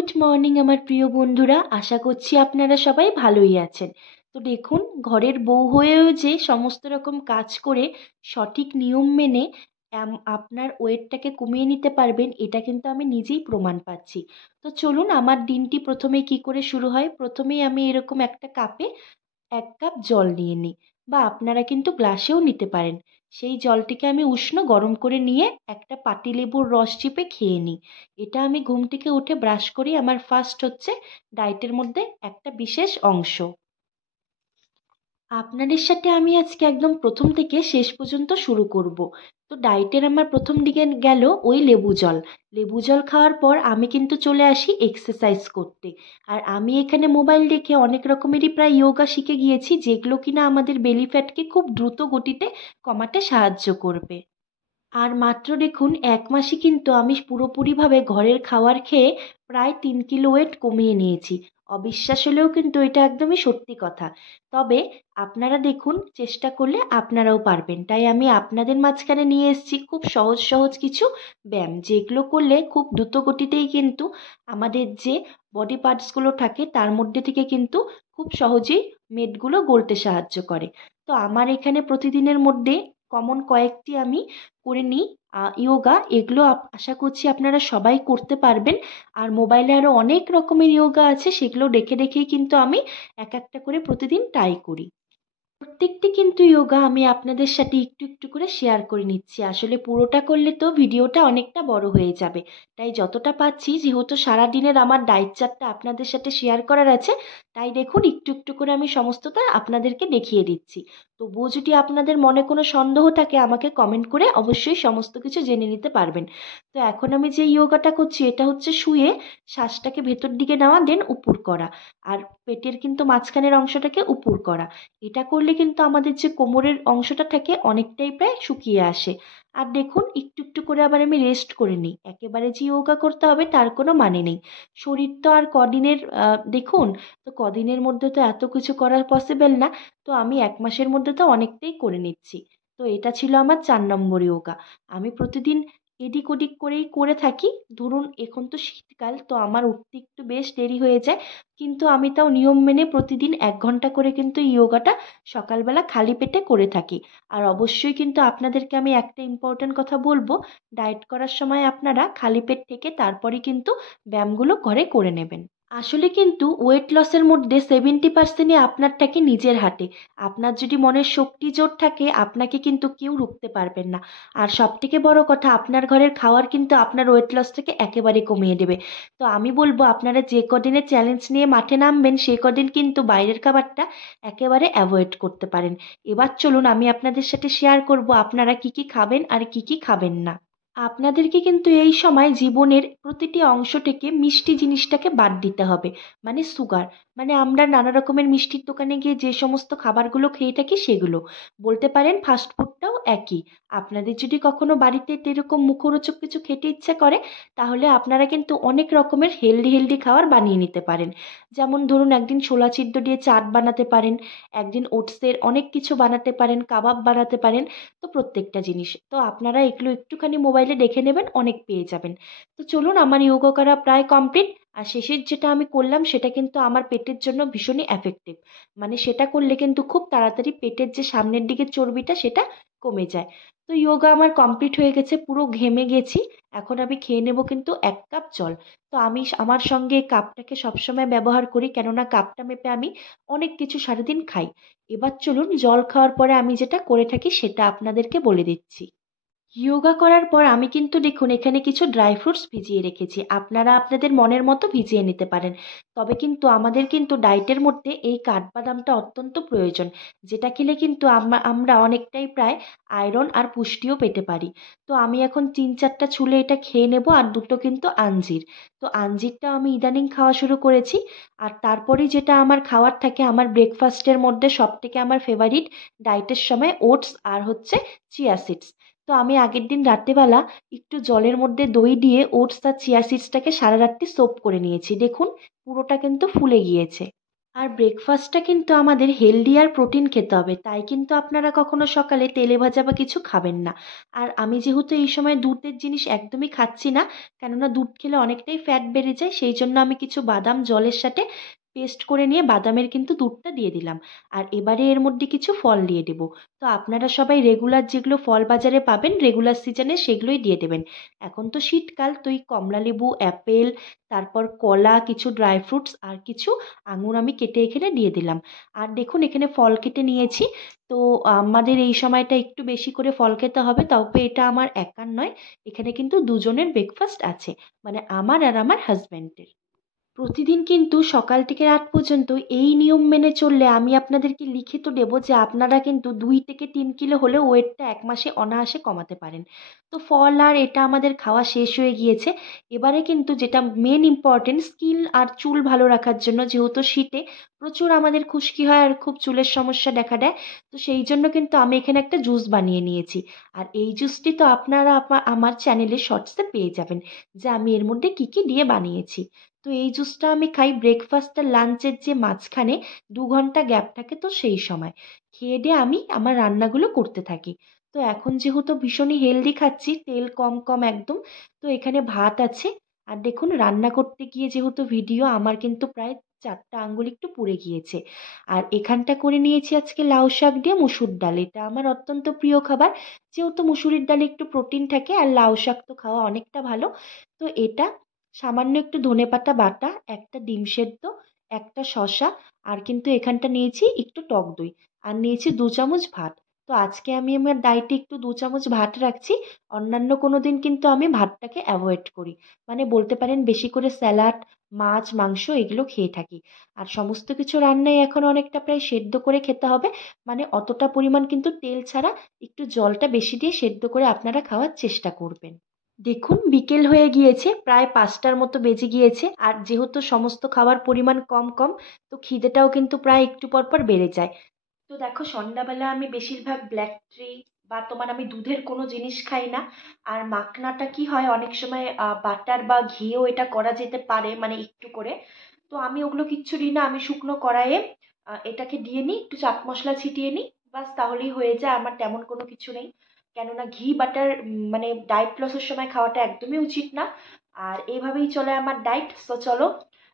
Good morning আমার প্রিয় বন্ধুরা, আশা করছি আপনারা সবাই ভালোই আছেন। তো দেখুন, ঘরের বউ হয়েও যে সমস্ত রকম কাজ করে সঠিক নিয়ম মেনে আপনার ওয়েটটাকে কমিয়ে নিতে পারবেন, এটা কিন্তু আমি নিজেই প্রমাণ পাচ্ছি। তো চলুন, আমার দিনটি প্রথমে কি করে শুরু হয়। প্রথমেই আমি এরকম একটা কাপে 1 কাপ জল নিয়ে নিই, বা আপনারা কিন্তু গ্লাসেও নিতে পারেন। সেই জলটিকে আমি উষ্ণ গরম করে নিয়ে একটা পাতিলেবুর রস চিপে খেয়ে নিই। এটা আমি ঘুম থেকে উঠে ব্রাশ করি, আমার ফার্স্ট হচ্ছে ডায়েটের মধ্যে একটা বিশেষ অংশ। আপনাদের সাথে আমি আজকে একদম প্রথম থেকে শেষ পর্যন্ত শুরু করব। তো ডায়েটের আমার প্রথম দিকে গেল ওই লেবু জল। লেবু জল খাওয়ার পর আমি কিন্তু চলে আসি এক্সারসাইজ করতে। আর আমি এখানে মোবাইল দেখে অনেক রকমেরই প্রায় যোগা শিখে গিয়েছি, যেগুলো কিনা আমাদের বেলি ফ্যাটকে খুব দ্রুত গতিতে কমাতে সাহায্য করবে। আর মাত্র দেখুন 1 মাসে কিন্তু আমি পুরোপুরিভাবে ঘরের খাবার খেয়ে প্রায় 3 কিলো ওয়েট কমিয়ে নিয়েছি। অবিশ্বাস হলেও কিন্তু এটা একদমই সত্যি কথা। তবে আপনারা দেখুন, চেষ্টা করলে আপনারাও পারবেন। তাই আমি আপনাদের মাঝখানে নিয়ে এসেছি খুব সহজ সহজ কিছু ব্যায়াম, যেগুলো করলে খুব দ্রুত গতিতেই কিন্তু আমাদের যে বডি পার্টসগুলো থাকে তার মধ্যে থেকে কিন্তু খুব সহজেই মেদগুলো গলতে সাহায্য করে। তো আমার এখানে প্রতিদিনের মধ্যে কমন কয়েকটি আমি করে নিই যোগা। এগুলো আশা করছি আপনারা সবাই করতে পারবেন। আর মোবাইলে আরও অনেক রকমের যোগা আছে, সেগুলো দেখে দেখেই কিন্তু আমি এক একটা করে প্রতিদিন ট্রাই করি। প্রত্যেকটি কিন্তু যোগা আমি আপনাদের সাথে একটু একটু করে শেয়ার করে নিচ্ছি। আসলে পুরোটা করলে তো ভিডিওটা অনেকটা বড় হয়ে যাবে। তাই যতটা পাচ্ছি, যেহেতু সারাদিনের আমার ডায়েট চার্টটা আপনাদের সাথে শেয়ার করার আছে, তাই দেখুন একটু একটু করে আমি সমস্তটা আপনাদেরকে দেখিয়ে দিচ্ছি। তবুও যদি আপনাদের মনে কোনো সন্দেহ থাকে, আমাকে কমেন্ট করে অবশ্যই সমস্ত কিছু জেনে নিতে পারবেন। তো এখন আমি যে যোগাটা করছি, এটা হচ্ছে শুয়ে শ্বাসটাকে ভেতর দিকে নেওয়া, দেন উপর করা। আর পেটের কিন্তু মাঝখানের অংশটাকে উপর করা। এটা করলে কিন্তু আমাদের যে কোমরের অংশটা থাকে অনেকটাই প্রায় শুকিয়ে আসে। আর দেখুন, একটু একটু করে আবার আমি রেস্ট করে নিই। একেবারে যে যোগা করতে হবে তার কোনো মানে নেই। শরীর তো আর কদিনের, দেখুন, তো কদিনের মধ্যে তো এত কিছু করা পসিবল না। তো আমি 1 মাসের মধ্যে তো অনেকটাই করে নিচ্ছি। তো এটা ছিল আমার 4 নম্বর যোগা। আমি প্রতিদিন এদিক ওদিক করেই করে থাকি। ধরুন এখন তো শীতকাল, তো আমার উঠতে একটু বেশ দেরি হয়ে যায়, কিন্তু আমি তাও নিয়ম মেনে প্রতিদিন 1 ঘন্টা করে কিন্তু যোগাটা সকালবেলা খালি পেটে করে থাকি। আর অবশ্যই কিন্তু আপনাদেরকে আমি একটা ইম্পর্ট্যান্ট কথা বলবো, ডায়েট করার সময় আপনারা খালি পেট থেকে তারপরেই কিন্তু ব্যায়ামগুলো ঘরে করে নেবেন। আসলে কিন্তু ওয়েট লসের মধ্যে 70%ই আপনার থাকে নিজের হাতে। আপনার যদি মনের শক্তি জোর থাকে, আপনাকে কিন্তু কেউ রুখতে পারবেন না। আর সবথেকে বড় কথা, আপনার ঘরের খাওয়ার কিন্তু আপনার ওয়েট লসটাকে একেবারে কমিয়ে দেবে। তো আমি বলবো, আপনারা যে কদিনের চ্যালেঞ্জ নিয়ে মাঠে নামবেন, সেই কদিন কিন্তু বাইরের খাবারটা একেবারে অ্যাভয়েড করতে পারেন। এবার চলুন, আমি আপনাদের সাথে শেয়ার করব আপনারা কি কি খাবেন আর কি কি খাবেন না। আপনাদেরকে কিন্তু এই সময় জীবনের প্রতিটি অংশ থেকে মিষ্টি জিনিসটাকে বাদ দিতে হবে, মানে সুগার। মানে আমরা নানা রকমের মিষ্টির দোকানে গিয়ে যে সমস্ত খাবারগুলো খেয়ে থাকি, সেগুলো বলতে পারেন ফাস্টফুডটাও একই। আপনাদের যদি কখনো বাড়িতে এরকম মুখরোচক কিছু খেতে ইচ্ছা করে, তাহলে আপনারা কিন্তু অনেক রকমের হেলদি হেলদি খাবার বানিয়ে নিতে পারেন। যেমন ধরুন, একদিন ছোলা সিদ্ধ দিয়ে চাট বানাতে পারেন, একদিন ওটসের অনেক কিছু বানাতে পারেন, কাবাব বানাতে পারেন। তো প্রত্যেকটা জিনিস তো আপনারা এগুলো একটুখানি মোবাইলে দেখে নেবেন, অনেক পেয়ে যাবেন। তো চলুন, আমার যোগা করা প্রায় কমপ্লিট। আর শেষের যেটা আমি করলাম, সেটা কিন্তু আমার পেটের জন্য ভীষণই এফেক্টিভ। মানে সেটা করলে কিন্তু খুব তাড়াতাড়ি পেটের যে সামনের দিকের চর্বিটা, সেটা কমে যায়। তো যোগা আমার কমপ্লিট হয়ে গেছে, পুরো ঘেমে গেছি। এখন আমি খেয়ে নেব কিন্তু 1 কাপ জল। তো আমি আমার সঙ্গে এই কাপটাকে সবসময় ব্যবহার করি, কেননা কাপটা মেপে আমি অনেক কিছু সারাদিন খাই। এবার চলুন, জল খাওয়ার পরে আমি যেটা করে থাকি সেটা আপনাদেরকে বলে দিচ্ছি। যোগা করার পর আমি কিন্তু দেখুন এখানে কিছু ড্রাই ফ্রুটস ভিজিয়ে রেখেছি। আপনারা আপনাদের মনের মতো ভিজিয়ে নিতে পারেন। তবে কিন্তু আমাদের কিন্তু ডায়েটের মধ্যে এই কাঠবাদামটা অত্যন্ত প্রয়োজন, যেটা খেলে কিন্তু আমরা অনেকটাই প্রায় আয়রন আর পুষ্টিও পেতে পারি। তো আমি এখন 3-4টা ছুলে এটা খেয়ে নেব, আর দুটো কিন্তু আঞ্জির। তো আঞ্জিরটা আমি ইদানিং খাওয়া শুরু করেছি। আর তারপরেই যেটা আমার খাওয়ার থাকে, আমার ব্রেকফাস্টের মধ্যে সবথেকে আমার ফেভারিট ডায়েটের সময় ওটস আর হচ্ছে চিয়া সিডস। তো আমি আগের দিন রাত্রেবেলা একটু জলের মধ্যে দই দিয়ে ওটস আর চিয়া সিডসটাকে সারা রাত্রি সোক করে নিয়েছি। দেখুন, পুরোটা কিন্তু ফুলে গিয়েছে। আর ব্রেকফাস্টটা কিন্তু আমাদের হেলদি আর প্রোটিন খেতে হবে, তাই কিন্তু আপনারা কখনো সকালে তেলে ভাজা বা কিছু খাবেন না। আর আমি যেহেতু এই সময় দুধের জিনিস একদমই খাচ্ছি না, কেননা দুধ খেলে অনেকটাই ফ্যাট বেড়ে যায়, সেই জন্য আমি কিছু বাদাম জলের সাথে পেস্ট করে নিয়ে বাদামের কিন্তু দুধটা দিয়ে দিলাম। আর এবারে এর মধ্যে কিছু ফল দিয়ে দেবো। তো আপনারা সবাই রেগুলার যেগুলো ফল বাজারে পাবেন রেগুলার সিজনে সেগুলোই দিয়ে দেবেন। এখন তো শীতকাল, তো এই কমলা লেবু, অ্যাপেল, তারপর কলা, কিছু ড্রাই ফ্রুটস আর কিছু আঙুর আমি কেটে এখানে দিয়ে দিলাম। আর দেখুন এখানে ফল কেটে নিয়েছি। তো আমাদের এই সময়টা একটু বেশি করে ফল খেতে হবে, তবে এটা আমার একার নয়, এখানে কিন্তু দুজনের ব্রেকফাস্ট আছে, মানে আমার আর আমার হাজব্যান্ডের। প্রতিদিন কিন্তু সকাল থেকে রাত পর্যন্ত এই নিয়ম মেনে চললে আমি আপনাদেরকে লিখে তো দেবো যে আপনারা কিন্তু 2 থেকে 3 কিলো হলেও ওয়েটটা 1 মাসে অনায়াসে কমাতে পারেন। তো ফল আর এটা আমাদের খাওয়া শেষ হয়ে গিয়েছে। এবারে কিন্তু যেটা মেন ইম্পর্টেন্ট, স্কিন আর চুল ভালো রাখার জন্য, যেহেতু শীতে প্রচুর আমাদের খুশকি হয় আর খুব চুলের সমস্যা দেখা দেয়, তো সেই জন্য কিন্তু আমি এখানে একটা জুস বানিয়ে নিয়েছি। আর এই জুসটি তো আপনারা আমার চ্যানেলে শর্টসে পেয়ে যাবেন যে আমি এর মধ্যে কি কি দিয়ে বানিয়েছি। তো এই জুসটা আমি খাই ব্রেকফাস্ট আর লাঞ্চের যে মাঝখানে 2 ঘন্টা গ্যাপ থাকে, তো সেই সময় খেয়ে দিয়ে আমি আমার রান্নাগুলো করতে থাকি। তো এখন যেহেতু ভীষণই হেলদি খাচ্ছি, তেল কম কম একদম, তো এখানে ভাত আছে। আর দেখুন রান্না করতে গিয়ে যেহেতু ভিডিও, আমার কিন্তু প্রায় 4টা আঙ্গুল একটু পুড়ে গিয়েছে। আর এখানটা করে নিয়েছি আজকে লাউ শাক দিয়ে মুসুর ডাল, এটা আমার অত্যন্ত প্রিয় খাবার। যেহেতু মুসুরির ডালে একটু প্রোটিন থাকে আর লাউ শাক তো খাওয়া অনেকটা ভালো। তো এটা সামান্য একটু ধনেপাতা বাটা, একটা ডিম সেদ্ধ, একটা শসা, আর কিন্তু এখানটা নিয়েছি একটু টক দই, আর নিয়েছি 2 চামচ ভাত। তো আজকে আমি আমার ডায়েটে একটু 2 চামচ ভাত রাখছি। অন্যান্য কোনো দিন কিন্তু আমি ভাতটাকে অ্যাভয়েড করি, মানে বলতে পারেন বেশি করে স্যালাড, মাছ, মাংস এগুলো খেয়ে থাকি। আর সমস্ত কিছু রান্নাই এখন অনেকটা প্রায় সেদ্ধ করে খেতে হবে, মানে অতটা পরিমাণ কিন্তু তেল ছাড়া, একটু জলটা বেশি দিয়ে সেদ্ধ করে আপনারা খাওয়ার চেষ্টা করবেন। দেখুন বিকেল হয়ে গিয়েছে, প্রায় 5টার মতো বেজে গিয়েছে, আর যেহেতু সমস্ত খাবার পরিমাণ কম কম, তো খিদেটাও কিন্তু প্রায় একটু পর পর বেড়ে যায়। তো দেখো সন্ধ্যাবেলা আমি বেশিরভাগ ব্ল্যাক টি বা তোমার আমি দুধের কোনো জিনিস খাই না। আর মাখনাটা কি হয়, অনেক সময় বাটার বা ঘিয়েও এটা করা যেতে পারে, মানে একটু করে। তো আমি ওগুলো কিচ্ছু দিই না, আমি শুকনো কড়াইয়ে এটাকে দিয়ে নিই, একটু চাট মশলা ছিটিয়ে নিই, বাস তাহলেই হয়ে যায়, আমার তেমন কোনো কিছু নেই। কেননা ঘি বাটার মানে ডায়েট লসের সময় খাওয়াটা একদমই উচিত না। আর এইভাবেই চলে আমার ডায়েট। তো চলো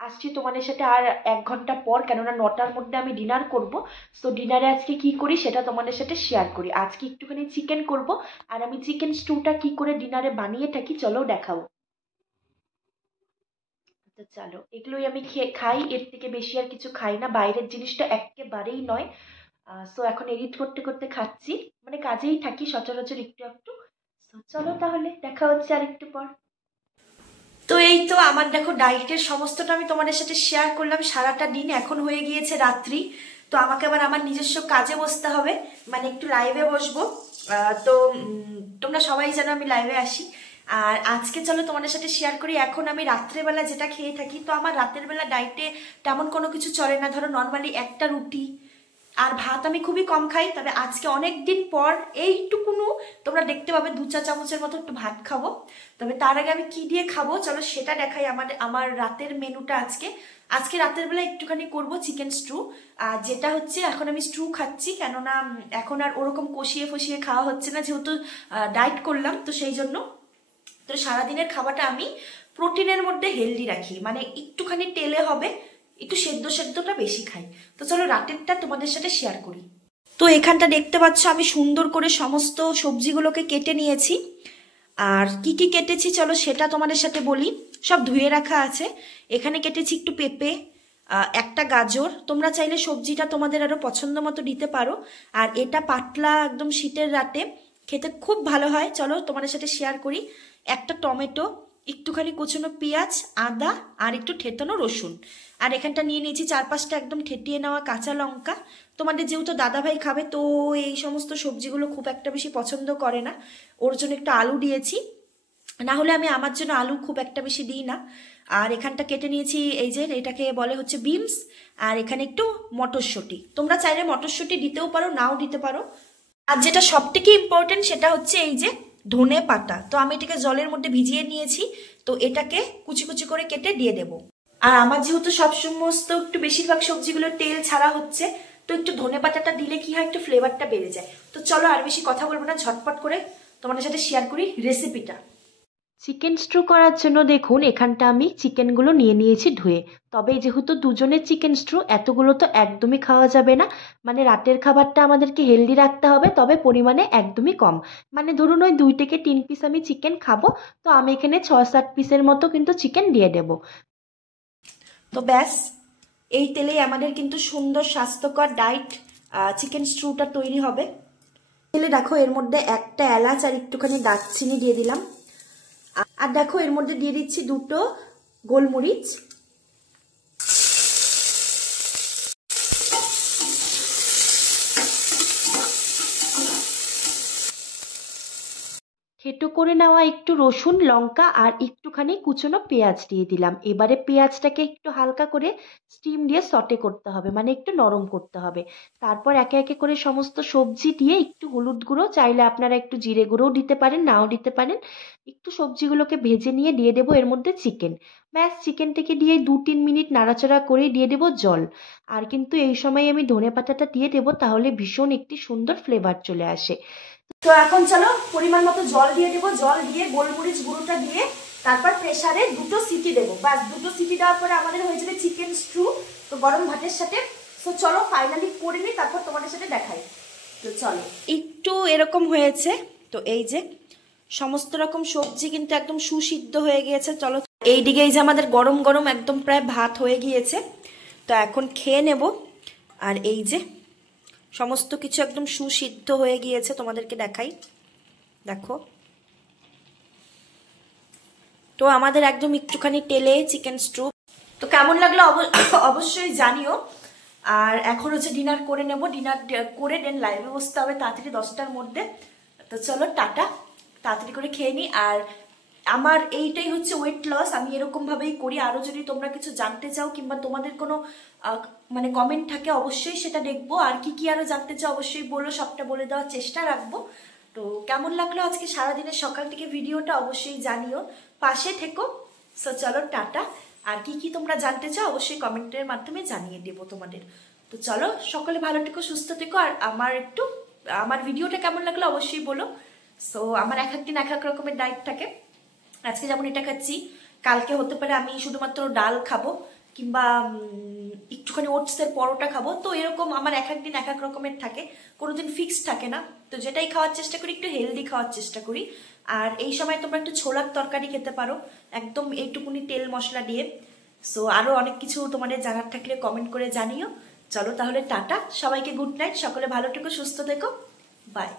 আসছি তোমাদের সাথে আর 1 ঘন্টা পর, কেননা 9টার মধ্যে আমি ডিনার করব। সো ডিনারে আজকে কি করি সেটা তোমাদের সাথে শেয়ার করি। আজকে একটুখানি চিকেন করব, আর আমি চিকেন স্টুটা কি করে ডিনারে বানিয়ে থাকি চলো দেখাবো। তো চলো, এগুলোই আমি খেয়ে খাই, এর থেকে বেশি আর কিছু খাই না, বাইরের জিনিসটা একেবারেই নয়। সো এখন এডিট করতে করতে খাচ্ছি, মানে কাজেই থাকি সচরাচর একটু একটু। So, চলো তাহলে দেখা হচ্ছে আর একটু পর। তো এই তো আমার দেখো ডায়েটের সমস্তটা আমি তোমাদের সাথে শেয়ার করলাম, সারাটা দিন এখন হয়ে গিয়েছে রাত্রি। তো আমাকে আবার আমার নিজস্ব কাজে বসতে হবে, মানে একটু লাইভে বসবো। তো তোমরা সবাই যেন আমি লাইভে আসি। আর আজকে চলো তোমাদের সাথে শেয়ার করি, এখন আমি রাত্রেবেলা যেটা খেয়ে থাকি। তো আমার রাতের বেলা ডায়েটে তেমন কোনো কিছু চলে না, ধরো নর্মালি একটা রুটি আর ভাত আমি খুবই কম খাই, তবে আজকে অনেক দিন পর এইটুকুনো তোমরা দেখতে পাবে 2 চা চামচের মতো একটু ভাত খাবো। তবে তার আগে আমি কি দিয়ে খাবো চলো সেটা দেখাই। আমার রাতের মেনুটা আজকে, রাতের বেলা একটুখানি করব চিকেন স্ট্রু। আর যেটা হচ্ছে এখন আমি স্ট্রু খাচ্ছি, কেননা এখন আর ওরকম কষিয়ে ফষিয়ে খাওয়া হচ্ছে না, যেহেতু ডায়েট করলাম, তো সেই জন্য। তো সারাদিনের খাবারটা আমি প্রোটিনের মধ্যে হেলদি রাখি, মানে একটুখানি তেলে হবে, একটু সেদ্ধ সেদ্ধটা বেশি খাই। তো চলো রাতেরটা তোমাদের সাথে শেয়ার করি। তো এখানটা দেখতে পাচ্ছ আমি সুন্দর করে সমস্ত সবজিগুলোকে কেটে নিয়েছি। আর কি কি কেটেছি চলো সেটা তোমাদের সাথে বলি। সব ধুয়ে রাখা আছে। এখানে কেটেছি একটু পেঁপে, একটা গাজর, তোমরা চাইলে সবজিটা তোমাদের আরো পছন্দ মতো দিতে পারো। আর এটা পাতলা একদম শীতের রাতে খেতে খুব ভালো হয়, চলো তোমাদের সাথে শেয়ার করি। একটা টমেটো, একটুখানি কুচনো পেঁয়াজ, আদা, আর একটু থেতানো রসুন। আর এখানটা নিয়ে নিয়েছি 4-5টা একদম ঠেটিয়ে নেওয়া কাঁচা লঙ্কা। তোমাদের যেহেতু দাদাভাই খাবে, তো এই সমস্ত সবজিগুলো খুব একটা বেশি পছন্দ করে না, ওর জন্য একটু আলু দিয়েছি, না হলে আমি আমার জন্য আলু খুব একটা বেশি দিই না। আর এখানটা কেটে নিয়েছি, এই যে এটাকে বলে হচ্ছে বিনস। আর এখানে একটু মটরশুঁটি, তোমরা চাইলে মটরশুঁটি দিতেও পারো, নাও দিতে পারো। আর যেটা সব থেকে ইম্পর্টেন্ট সেটা হচ্ছে এই যে ধনে পাতা, তো আমি এটাকে জলের মধ্যে ভিজিয়ে নিয়েছি। তো এটাকে কুচি কুচি করে কেটে দিয়ে দেবো। আর আমার যেহেতু সব সমস্ত একটু বেশিরভাগ সবজিগুলো তেল ছাড়া হচ্ছে, তো একটু ধনেপাতাটা দিলে কি হয়, একটু ফ্লেভারটা বেড়ে যায়। তো চলো আর বেশি কথা বলবো না, ঝটপট করে তোমাদের সাথে শেয়ার করি রেসিপিটা। চিকেন স্ট্রু করার জন্য দেখুন এখানটা আমি চিকেনগুলো নিয়ে নিয়েছি ধুয়ে। তবে যেহেতু দুজনের চিকেন স্ট্রু, এতগুলো তো একদমই খাওয়া যাবে না। মানে রাতের খাবারটা আমাদেরকে হেলদি রাখতে হবে, তবে পরিমাণে একদমই কম। মানে ধরুন ওই 2 থেকে 3 পিস আমি চিকেন খাবো, তো আমি এখানে 6-7 পিসের মতো কিন্তু চিকেন দিয়ে দেবো। তো ব্যাস, এই তেলেই আমাদের কিন্তু সুন্দর স্বাস্থ্যকর ডায়েট চিকেন স্ট্রুটা তৈরি হবে। তেলে দেখো এর মধ্যে একটা এলাচ আর একটুখানি দারচিনি দিয়ে দিলাম। আর দেখো এর মধ্যে দিয়ে দিচ্ছি 2টো গোলমরিচ। থেতো করে নেওয়া একটু রসুন, লঙ্কা আর একটুখানি কুচনো পেঁয়াজ দিয়ে দিলাম। এবারে পেঁয়াজটাকে একটু হালকা করে স্টিম দিয়ে সটে করতে হবে, মানে একটু নরম করতে হবে। তারপর একে একে করে সমস্ত সবজি দিয়ে একটু হলুদ গুঁড়ো, চাইলে আপনারা একটু জিরে গুঁড়োও দিতে পারেন, নাও দিতে পারেন। একটু সবজিগুলোকে ভেজে নিয়ে দিয়ে দেবো এর মধ্যে চিকেন। ব্যাস, চিকেনটাকে দিয়ে 2-3 মিনিট নাড়াচাড়া করে দিয়ে দেবো জল। আর কিন্তু এই সময় আমি ধনেপাতাটা দিয়ে দেবো, তাহলে ভীষণ একটি সুন্দর ফ্লেভার চলে আসে। তো এখন চলো পরিমাণ মতো জল দিয়ে দেবো। জল দিয়ে গোলমরিচ গুঁড়োটা দিয়ে তারপর প্রেসারে 2টো সিটি দেবো। বাস, 2টো সিটি দেওয়ার পরে আমাদের হয়ে যাবে চিকেন স্ট্রু, তো গরম ভাতের সাথে। তো চলো ফাইনালি করে নিই, তারপর তোমাদের সাথে দেখাই। তো চলো, একটু এরকম হয়েছে। তো এই যে সমস্ত রকম সবজি কিন্তু একদম সুসিদ্ধ হয়ে গিয়েছে। চলো, এইদিকে এই যে আমাদের গরম গরম একদম প্রায় ভাত হয়ে গিয়েছে। তো এখন খেয়ে নেব। আর এই যে সমস্ত কিছু একদম সুসিদ্ধ হয়ে গিয়েছে, তোমাদেরকে দেখাই, দেখো। তো আমাদের একদম একটুখানি তেলে চিকেন স্ট্রু। তো কেমন লাগলো অবশ্যই জানিও। আর এখন হচ্ছে ডিনার করে নেব। ডিনার করে দেন লাইভে বসতে হবে তাড়াতাড়ি 10টার মধ্যে। তো চলো টাটা, তাড়াতাড়ি করে খেয়ে নিই। আর আমার এইটাই হচ্ছে ওয়েট লস, আমি এরকম ভাবেই করি। আরো যদি তোমরা কিছু জানতে চাও কিংবা তোমাদের কোনো মানে কমেন্ট থাকে, অবশ্যই সেটা দেখবো। আর কি কি আরো জানতে চাও অবশ্যই বলো, সবটা বলে দেওয়ার চেষ্টা রাখবো। তো কেমন লাগলো আজকে সারাদিনের সকাল থেকে ভিডিওটা অবশ্যই জানিও, পাশে থেকো। সো চলো টাটা। আর কি কি তোমরা জানতে চাও অবশ্যই কমেন্টের মাধ্যমে জানিয়ে দেবো তোমাদের। তো চলো, সকলে ভালো থেকো, সুস্থ থেকো। আর আমার ভিডিওটা কেমন লাগলো অবশ্যই বলো। সো আমার এক একদিন এক এক রকমের ডায়েট থাকে। আজকে যেমন এটা খাচ্ছি, কালকে হতে পারে আমি শুধুমাত্র ডাল খাবো, কিংবা একটুখানি ওটসের পরোটা খাবো। তো এরকম আমার এক একদিন এক এক রকমের থাকে, কোনোদিন ফিক্সড থাকে না। তো যেটাই খাওয়ার চেষ্টা করি, একটু হেলদি খাওয়ার চেষ্টা করি। আর এই সময় তোমরা একটু ছোলার তরকারি খেতে পারো, একদম এইটুকুনি তেল মশলা দিয়ে। সো আরো অনেক কিছু তোমাদের জানার থাকলে কমেন্ট করে জানিও। চলো তাহলে টাটা, সবাইকে গুড নাইট, সকলে ভালো থেকো, সুস্থ থেকো, বাই।